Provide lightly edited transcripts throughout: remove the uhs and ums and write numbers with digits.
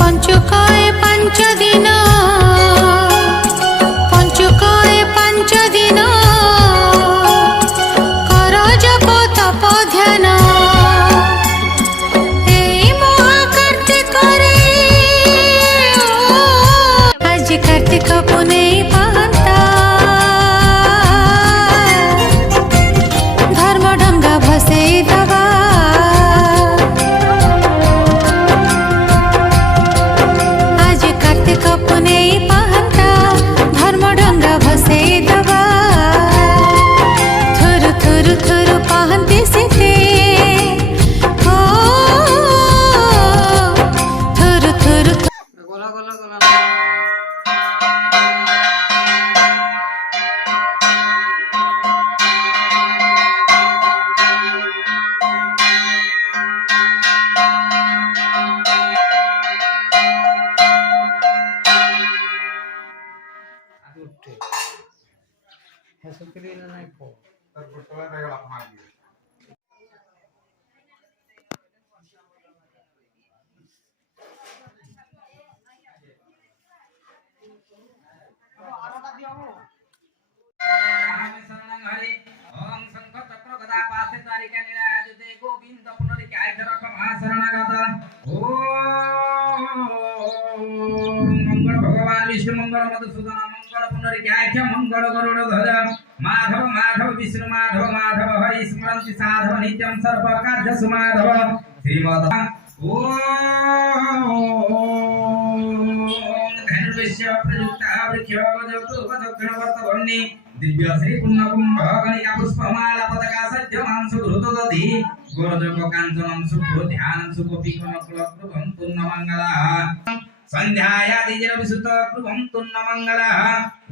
पंचुकाय पंच दिन पंचुकाय पंच दिन कर जप तप ध्यान एई महाकार्तिक रे आज कार्तिक पुनेई पांता धर्म डंगा भसेई दबा पुनेई पांता धर्म डंगा भसेई दबा थुरु थुरु थुरु पाहंती सीते ओ थुरु थुरु गोला गोला गोला Sukri na naik po. Terputulah dari lapangan gitu. मंगल भगवान विष्णु मंगल मधुसूदन मंगल पुनरिकाख्य मंगल गरुड़ ध्वज माधव माधव विष्णु माधव माधव हरि स्मरन्ति साधव नित्यं सर्व कार्य सुमाधव श्रीमद ओम धनुर्विश्व प्रयुक्ता वृक्षो दक्षिणवर्तवर्णि दिव्य श्री पुण्यकुंभ कनिका पुष्पमाला पताका सज्जमां सुहृतदधि गोरजक कांचनं सुखो ध्यानं सुखोपिकमकुलकृतं पुण्यमङ्गलः संध्यायादिजर विसुत कृपं तुन्नमङ्गलः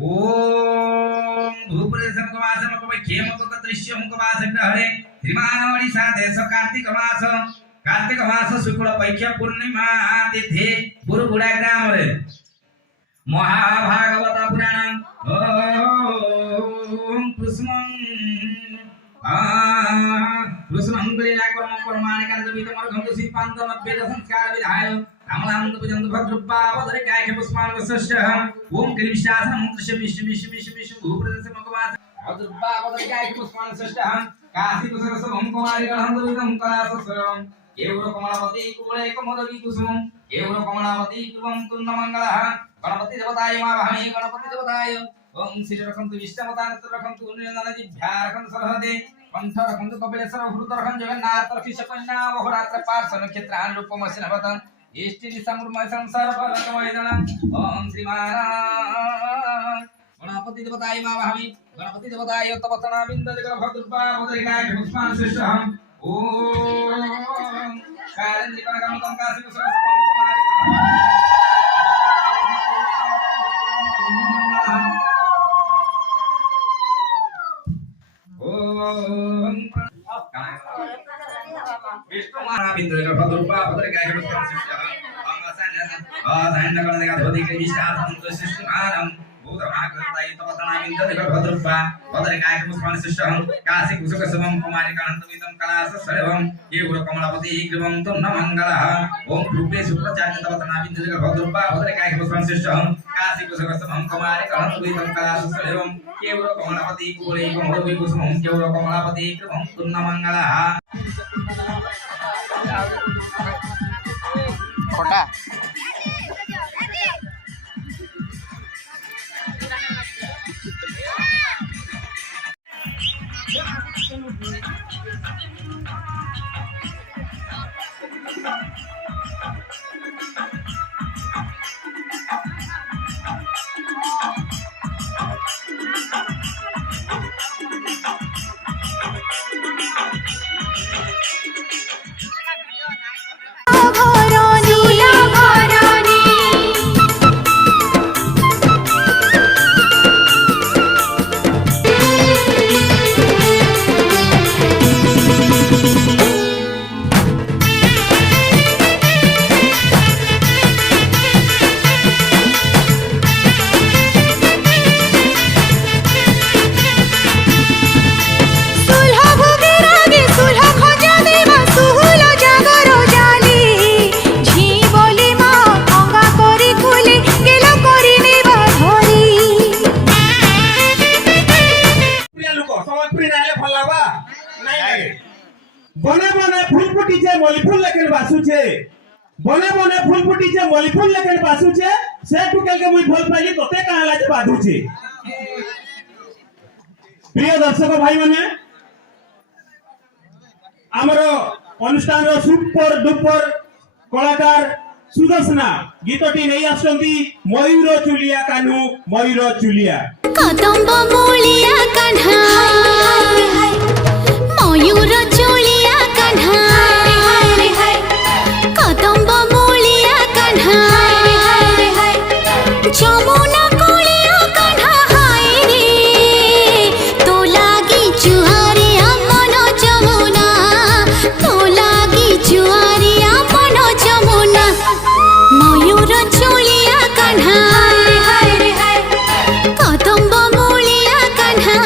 ओम भूप्रदेशमुखवासमुखपैख्यमुखदृश्यमुखवासग्रहणे श्रीमानवडिसा देश कार्तिक मास शुक्ल पैख्य पूर्णिमा तिथि बुरुगुड़ा ग्राम रे महाभागवत पुराण ओम कृष्णं कृष्णं कलिला कर्म कर्माणि कार्य घंटु सिपांत वेद संस्कार विधाय रामलांत भजंत भद्रप्पा वदरे गायक पुष्पान वसष्टः ओम क्लीशासन मंत्रस्य विष्णु विष्णु विष्णु विष्णु भूप्रदेश मगवास भद्रप्पा वदरे गायक पुष्पान वसष्टः काशी कुसरस ओम कुमारी गणहंत विदम कलाससरम केवल कमलापति कुवले कमोदगी कुसुम केवल कमलापति कृपं तुन्नमंगलः गणपति देवताय महामहि गणपति देवताय ओम श्री रखन्तु विष्णुमतानत रखन्तु उन्नयनजिभ्या रखन्तु सरहदे कंठ रखन्तु कपिलेश्वर भूत रखन्तु जगन्नाथ रक्षिषपन्ना वहरात्र पार्श्व नक्षत्रान् रूपमसिनवतन् इष्टि दिशामुर्मय संसार फलकमयदन ओम श्रीमान गणपति देवताय महामहि गणपति देवताय तपतना बिंद जगत भद्रपा भद्रिकाय पुष्पान श्रेष्ठः ओम कारेन्द्र कनकमतं काशी कुसरस कुमारी ओम विष्णु महाराज जगत भद्रपा भद्रिकाय पुष्पान श्रेष्ठः धोती के विशाल संतोषिष्ठमानम भूतमाकृताय तपतनामिंद जगत भद्रपा भद्रिकाय पुष्पान श्रेष्ठः काशी कुसुकसमं कुमारी कांतवितं कलाससरवं केवल कमलापति कृपं तुन्नमङ्गलः ओम रूपे शुक्लचार्य तपतनामिंद जगत भद्रपा भद्रिकाय पुष्पान श्रेष्ठः काशी कुसुकसमं कुमारी कांतवितं कलाससरवं केवल कमलापति कुवले कमलवि कुसुमं केवल कमलापति कृपं तुन्नमङ्गलः खोटा फूल लेकिन बासुचे बने बने फूल फुटीचे मली फूल लेकिन बासुचे से टुकेल के मुई भल पाइली तोते कहां लाजे बाधुचे। प्रिय दर्शक भाई माने आमरो अनुष्ठान रो सुपर डुपर कलाकार सुदर्शना गीतटी नहीं आसंती मयूर चुलिया कान्हू मयूर चुलिया कदम्ब मूलिया कान्हा मयूर चुलिया कान्हा कदम्ब मूलिया कान्हा जमुना कोलिया कान्हा हाय रे तो लागी जुआरिया मन जमुना तो लागी जुआरिया मन जमुना मयूर चुलिया कान्हा कदम्ब मूलिया कान्हा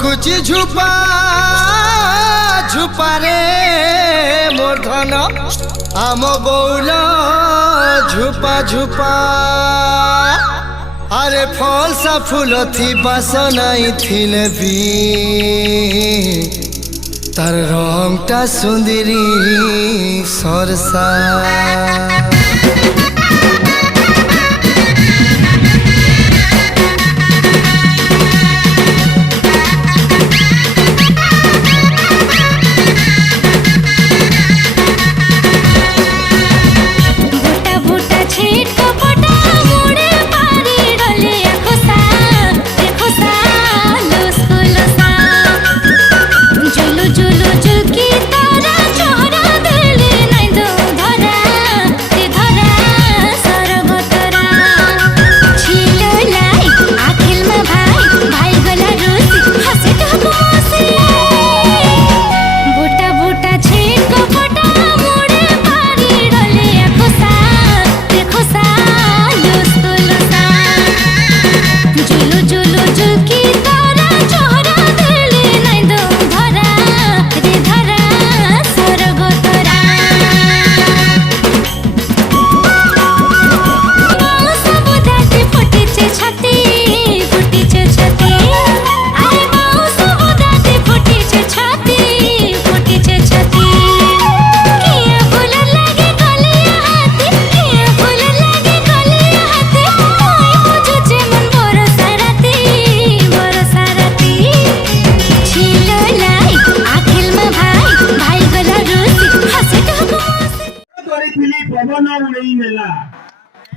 कुची झुपा झुपा रे मोर धन आम बौल झुपा झुपा अरे फल सा फूल थी बास नहीं थिले भी तार रंगटा सुंदरी सरसा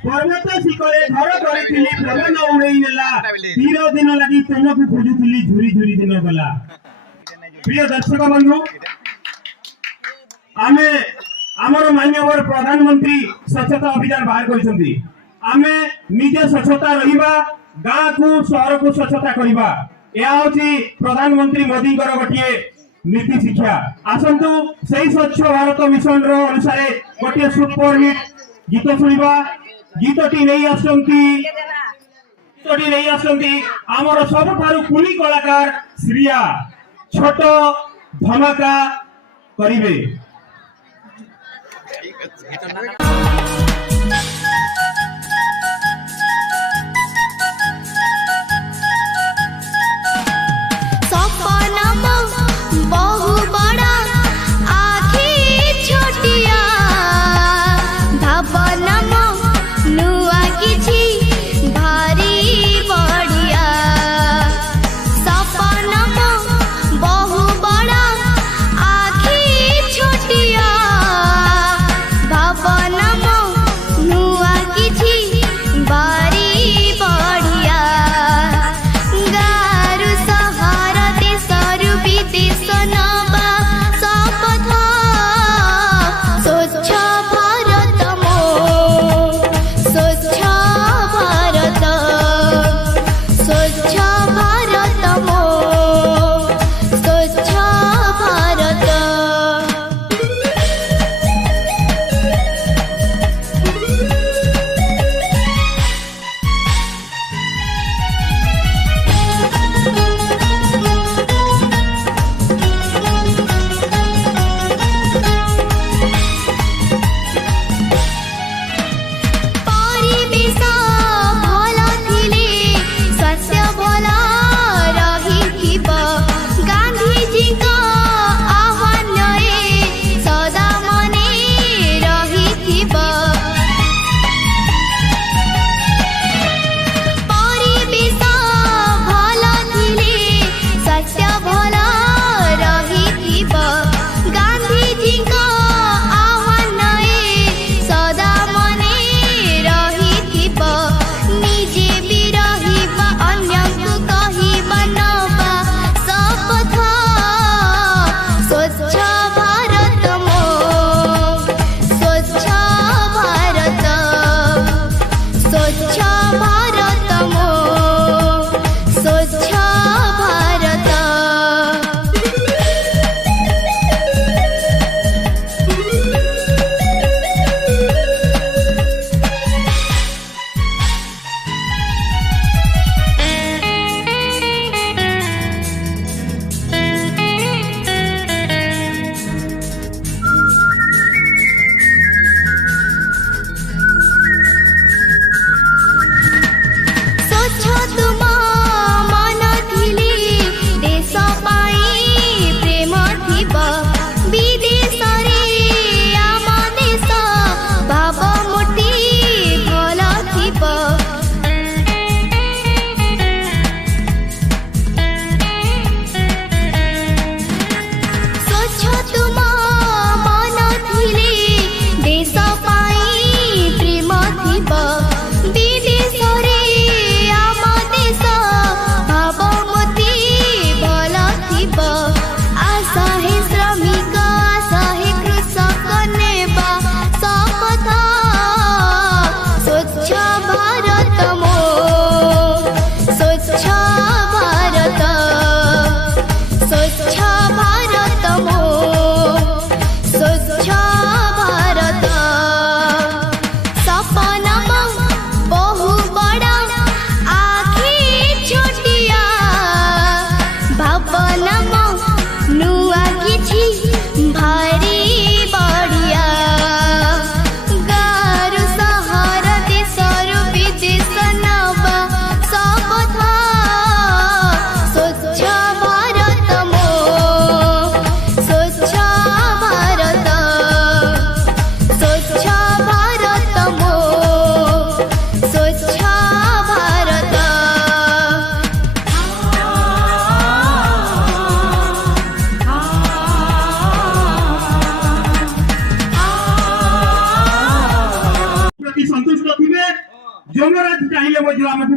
पर्वत शिखरे घर करी पवन उड़ई नेला 13 दिन लगी तुमको खोजुली झुरी झुरी दिन गला। प्रिय दर्शक बंधु आमे आमर माननीय प्रधानमंत्री स्वच्छता अभियान बाहर करछंती आमे निजे स्वच्छता रहिबा गाँ को शहर को स्वच्छता करिबा या होची प्रधानमंत्री मोदी कर गोटिए नीति शिक्षा आसंतु सही स्वच्छ भारत मिशन रो अनुसार गोटिए सुपर हिट गीत सुनिबा गीतटी नहीं आसंती आमर सबठारु कुली कलाकार श्रिया छोट धमाका करिवे। नमो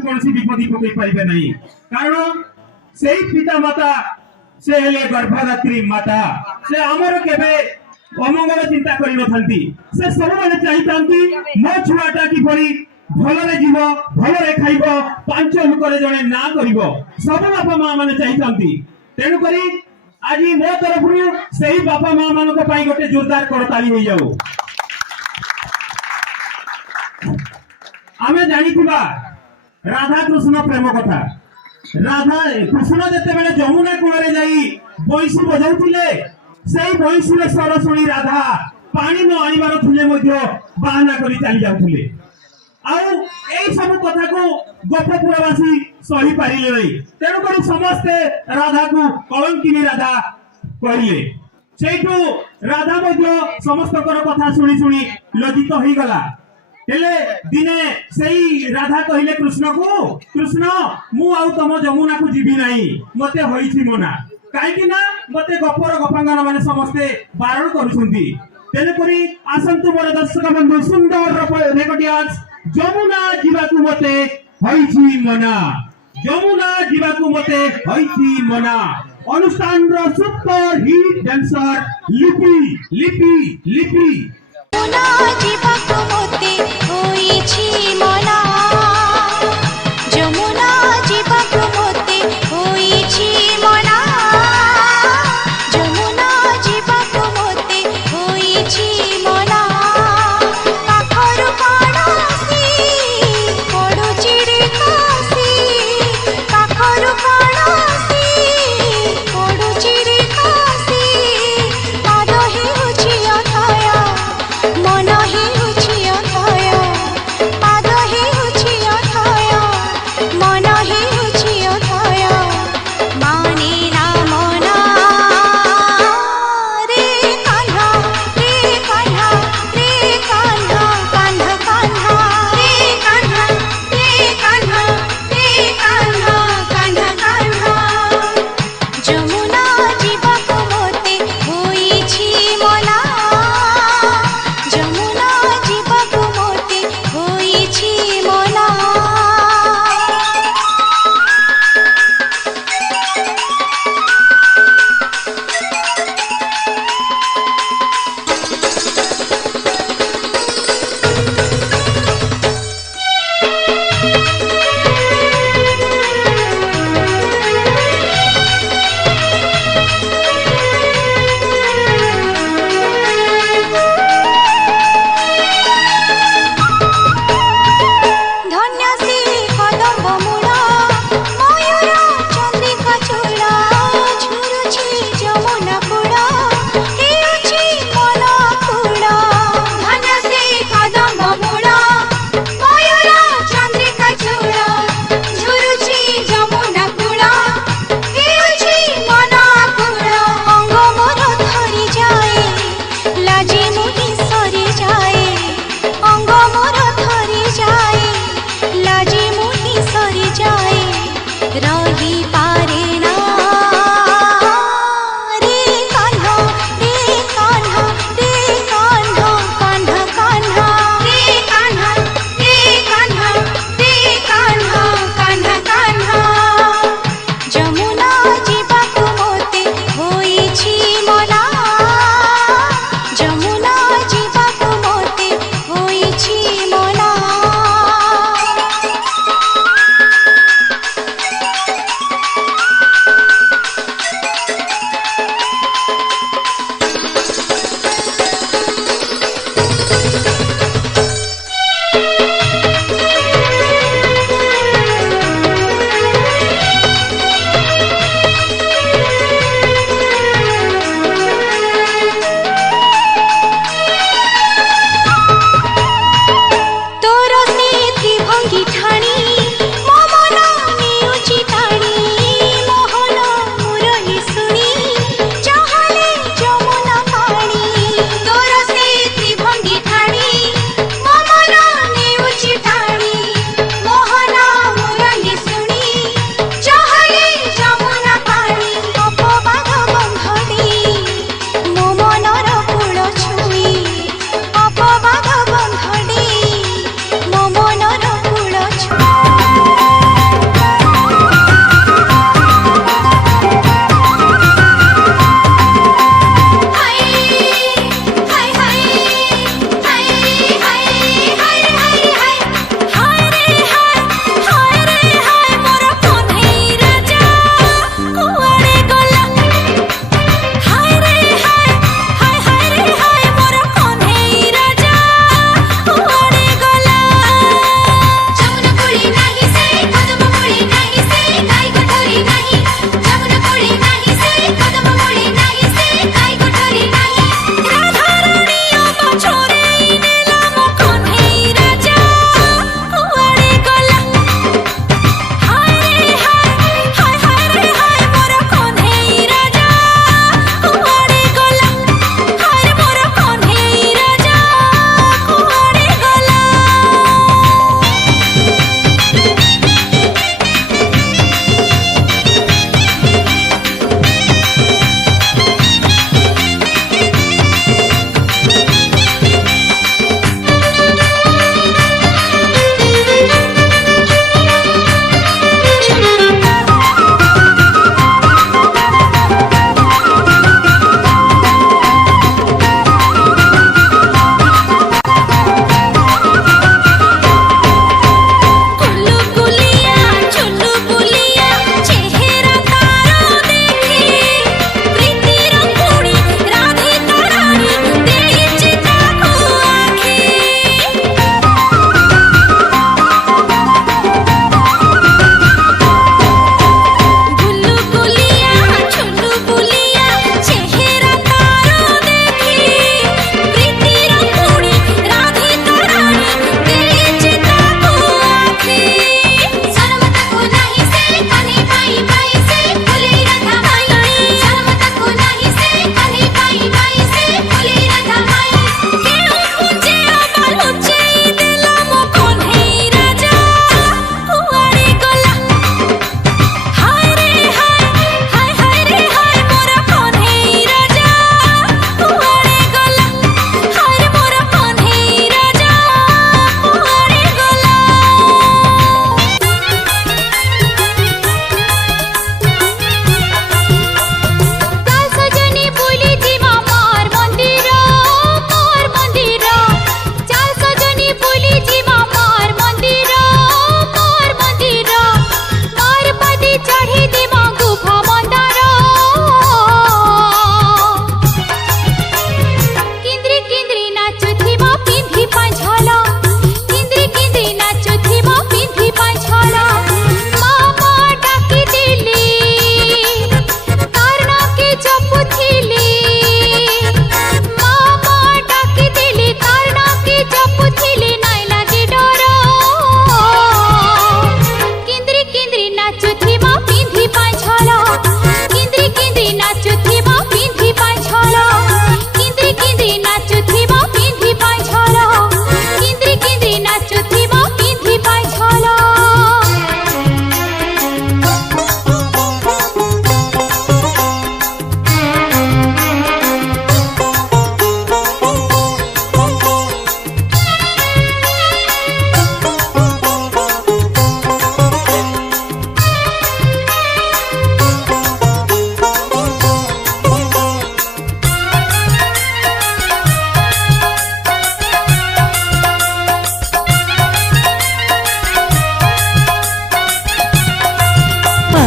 कौन विपदी पकई पारे नहीं कारण से पिता माता से हेले गर्भदात्री माता से आमर केबे अमंगल चिंता करि नथांती से सब माने चाहितांती मो छुआटा किपरि भलरे जीव भलरे खाइबो पांच लुकरे जणे ना करिवो सब बापा मां माने चाहितांती तेनु करी आज मो तरफरु सेही बापा मां मानको पई गोटे जोरदार करताली होई जाऊ आमे जानिथिबा राधा कृष्ण प्रेम कथा राधा कृष्ण जते बेले जमुना कूଳରେ ଯାଇ ବଂଶୀ ବଜାଉଥିଲେ ସେଇ ବଂଶୀରେ ସ୍ୱର ଶୁଣି ରାଧା ପାଣି ନ ଆଣିବାର ଥିଲେ ମଧ୍ୟ ବାହାନା କରି ଚାଲି ଯାଉଥିଲେ ଆଉ ଏଇ ସବୁ କଥାକୁ ଗୋପପୁରବାସୀ ସହି ପାରିଲେ ନାହିଁ ତେଣୁ କରି ସମସ୍ତେ ରାଧାକୁ କଳଙ୍କିନୀ ରାଧା କହିଲେ ସେଇଠୁ ରାଧା ମଧ୍ୟ ସମସ୍ତଙ୍କର କଥା ଶୁଣି ଶୁଣି ଲଜ୍ଜିତ ହୋଇଗଲା हेले दिने सेई राधा कहले कृष्ण को कृष्ण मु आउ तम जमुना को जीवी नाही मते होईछि मना काहेकि ना मते गपर गपांगन माने समस्ते बारण करूछंती तेने करी आसंतु मोर दर्शक बंधु सुंदर रेकर्डियास जमुना जीवाकू मते होईछि मना जमुना जीवाकू मते होईछि मना अनुष्ठान रो सुपर हिट डांसर लिपि लिपि लिपि जमुना जीवाकू मते होईछि मना जमुना जीवाकू मते होईछि मना जमुना जीवाकू मते होईछि मना पाखरु काणासी पडुछि रे कासी पाखरु काणासी पडुछि रे कासी पाद हेउछि अथया मन हेउछि अथया पाद हेउछि अथया मन हेउछि अथया माने ना मना रे कान्हा रे कान्हा रे कान्हा कान्हा कान्हा रे कान्हा रे कान्हा रे कान्हा कान्हा कान्हा जमुना जीवाकू मते होईछि मना जमुना जीवाकू मते होईछि मना धन्य से कदम्ब मूल मयूर चंद्रिका चूड़ा झुरुछि जमुना कूड़ हेउछि मन कूड़ धन्य से कदम्ब मूल मयूर चंद्रिका चूड़ा झुरुछि जमुना कूड़ हेउछि मन कूड़ अंग मोर धरि जाए लाजी मुहि सरी जाए अंग मोर धरि जाए लाजी मुहि सरी जाए रही पारे ना रे कान्हा रे कान्हा रे कान्हा कान्हा कान्हा रे कान्हा रे कान्हा रे कान्हा कान्हा कान्हा जमुना जीवाकू मते होईछि मना जमुना जीवाकू मते होईछि मना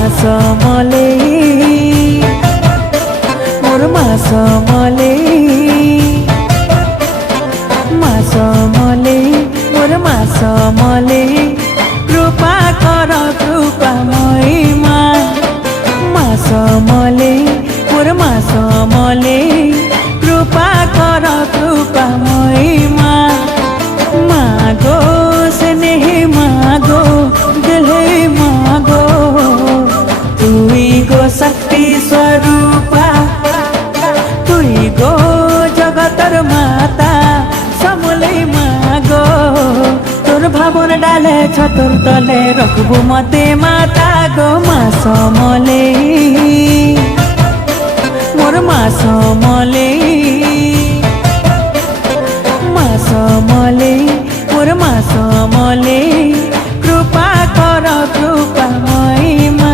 मास मले मोर मास मले मास मले मोर मास मले कृपा कर कृपा महिमा मास मले मोर मास मले कृपा कर कृपा महिमा मागो स्नेह मागो दिल मागो तुई गो शक्ति स्वरूपा तुई गो जगतर माता समले मागो तोर भावन डाले छतुर तले रखबु मते माता गो मास मले मोर मास मले मास मले मोर मास मले कृपा कर कृपा महिमा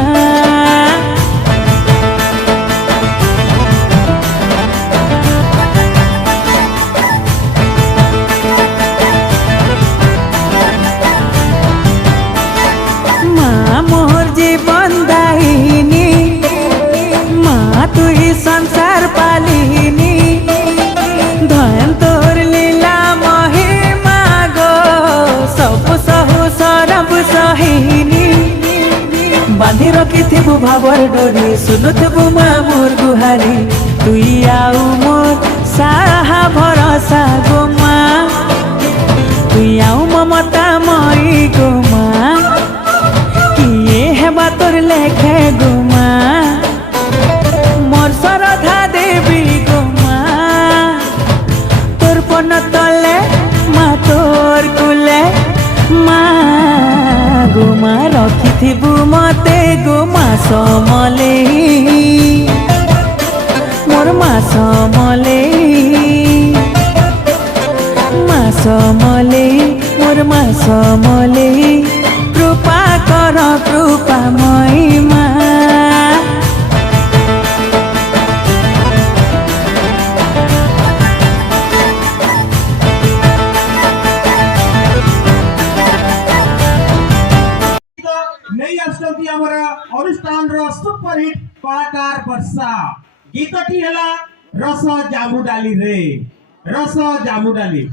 माँ मोर जीवन दाहिनी माँ तुई संसार पालिनी धन तोर लीला महिमा गो सब सहु सरब सहिनी बांधि रखिथिबु भावर डोरी सुनुथिबु माँ मोर गुहारी तुई आउ मोर साहा भरोसा गो माँ तुई आउ ममता मई गो माँ किए हेबा तोर लेखे गो माँ मोर श्रद्धा देवी गो माँ तोर पन तले माँ तोर कुले माँ गो माँ रखिथिबु मते गो मास मले मोर मास मले मास मले मोर मास मले कृपा कर कृपा महिमा नहीं आसुचंती हमर अनुष्ठान रो सुपरहिट कलाकार वर्षा गीतटी हला रस जामु डाली रे रस जामु डाली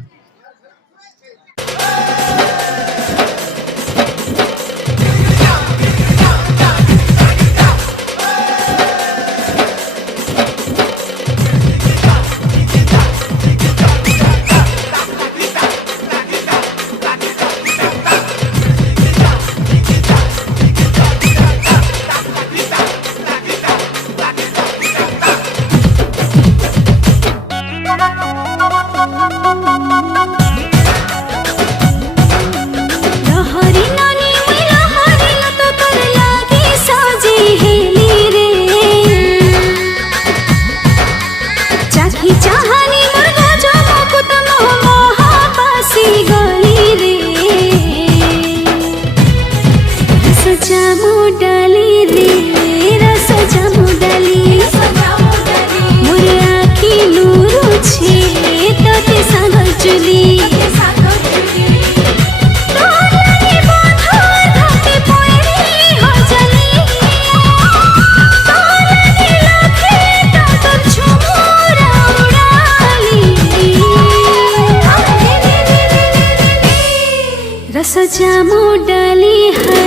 रस जामु डाली है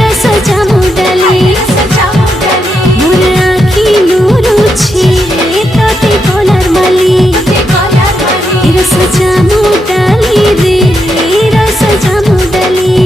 रस जामु डाली मोर आखी लूरु छे तोते कलर मली रस जामु डाली रे रस जामु डाली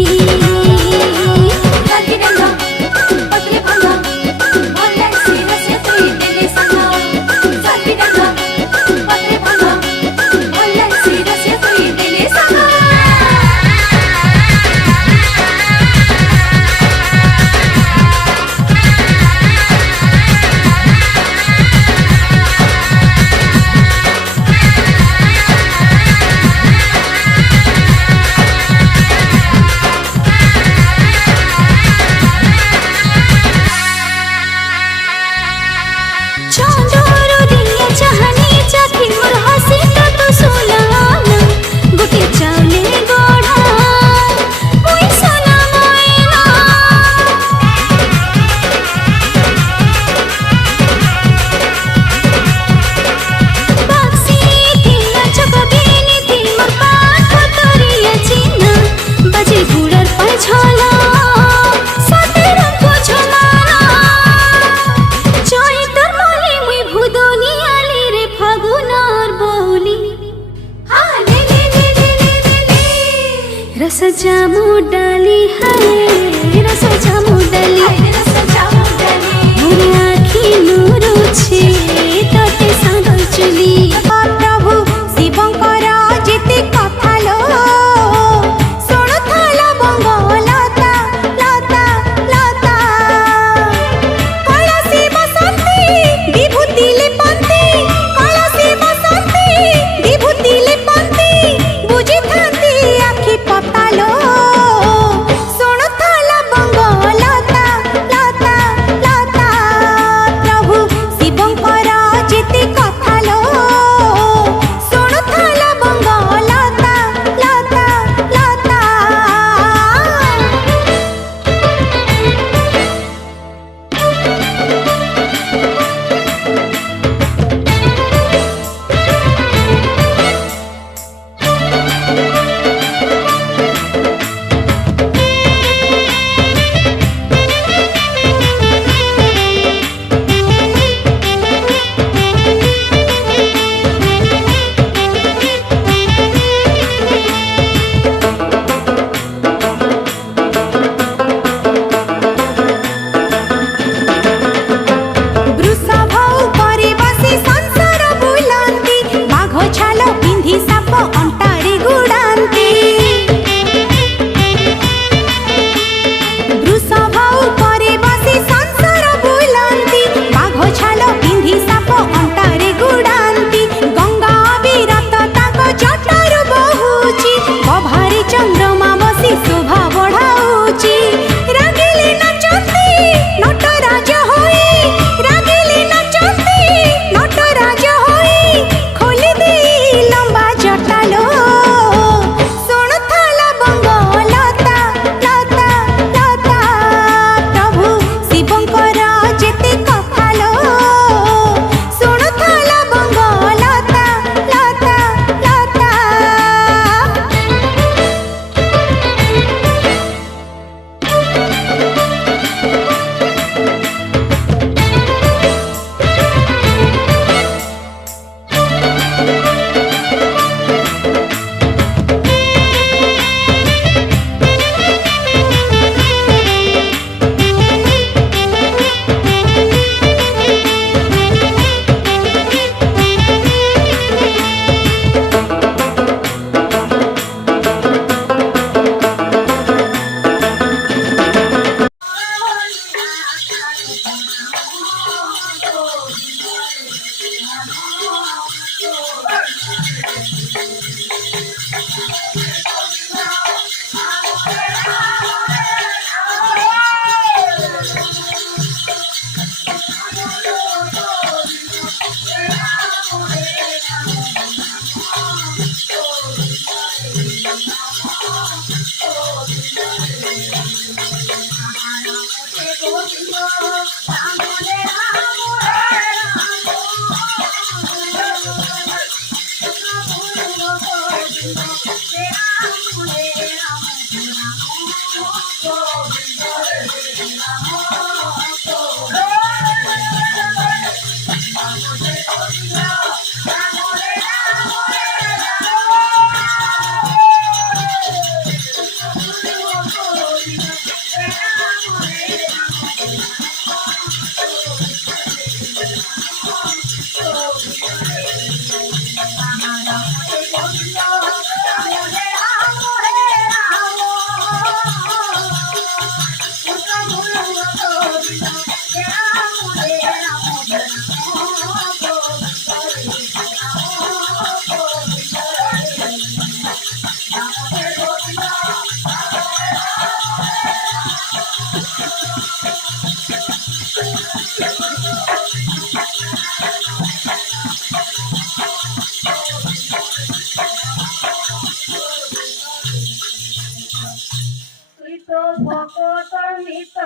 তুই তো ভকত মিত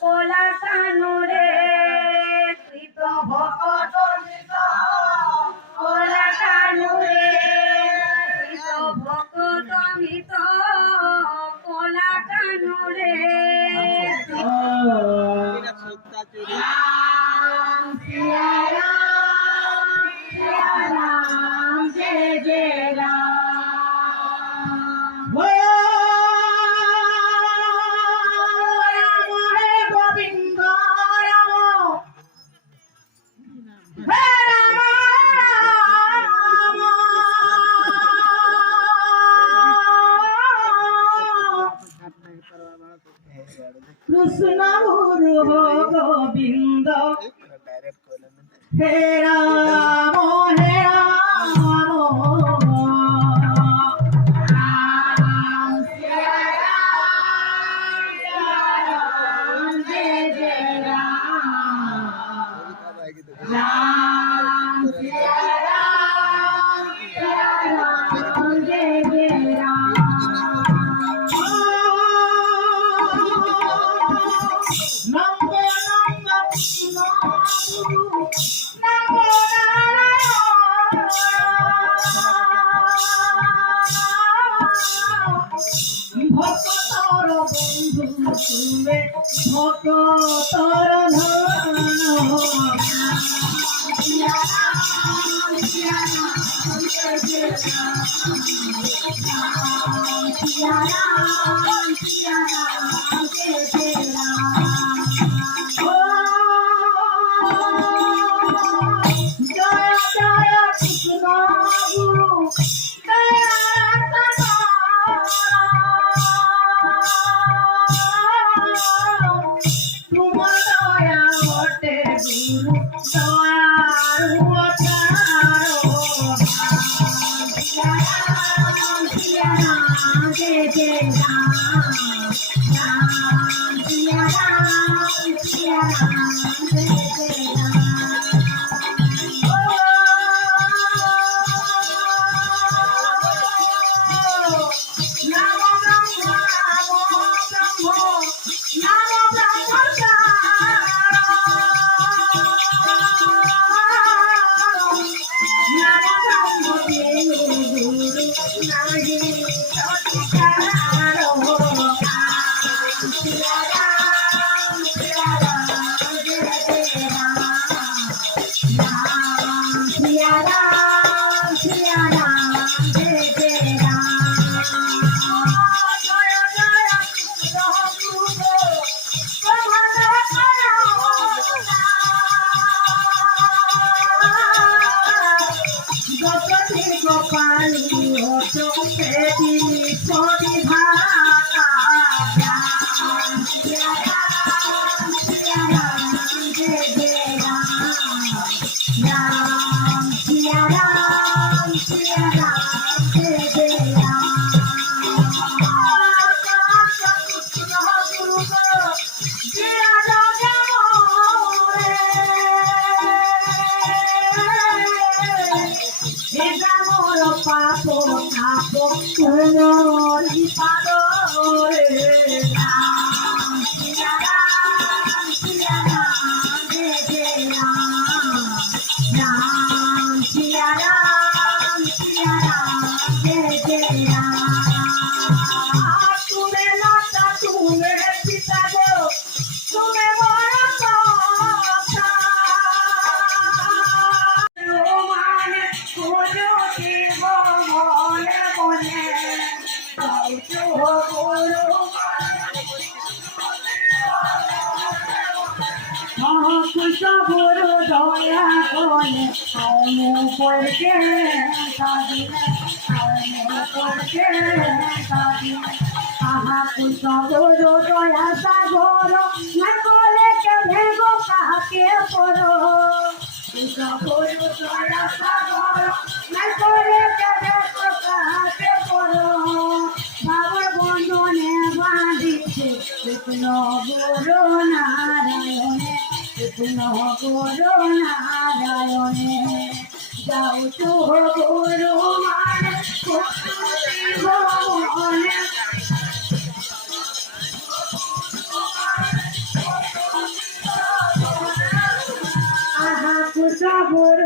কলা কানুরে তুই তো ভকত মিত কলা কানুরে তুই তো ভকত মিত কলা কানুরে রাম সিয়া রাম জয় জয় রাম গোবিন্দ কৃষ্ণ গুরু গোবিন্দ হে রাম হে রাম রাম সিয়া রাম জয় জয় রাম রাম সিয়া রাম জয় জয় রাম নমো নমো কৃষ্ণ গুরু নমো নারায়ণ ভক্তর বন্ধু তুমি ভক্তর ধন সিয়া রাম সিয়া রাম জয় জয় রাম সিয়া রাম সিয়া রাম জয় জয় রাম জয় জয় কৃষ্ণ গুরু তোমার দয়া বটে গুরু দয়ার সিয়া রাম জয় জয় রাম রাম সিয়া রাম জয় জয় Ram Namo Brahma, Namo Brahma, Ram, Ram, কুশবর দয়া করে আইনে পড়কে কাঁদিলে আইনে পড়কে কাঁদিলে আহা কুশবর দয়া সাগর না করে কে ভেগো কাকে পড়ো কুশবর দয়া সাগর না করে কে ভেগো কাকে পড়ো বাবার বন্ধনে বাঁধিছে কৃষ্ণ গুরু নারায়ণে কৃষ্ণ গুরু নারায়ণে যাও তো গুরু মানে ভবনে আহা কুশবর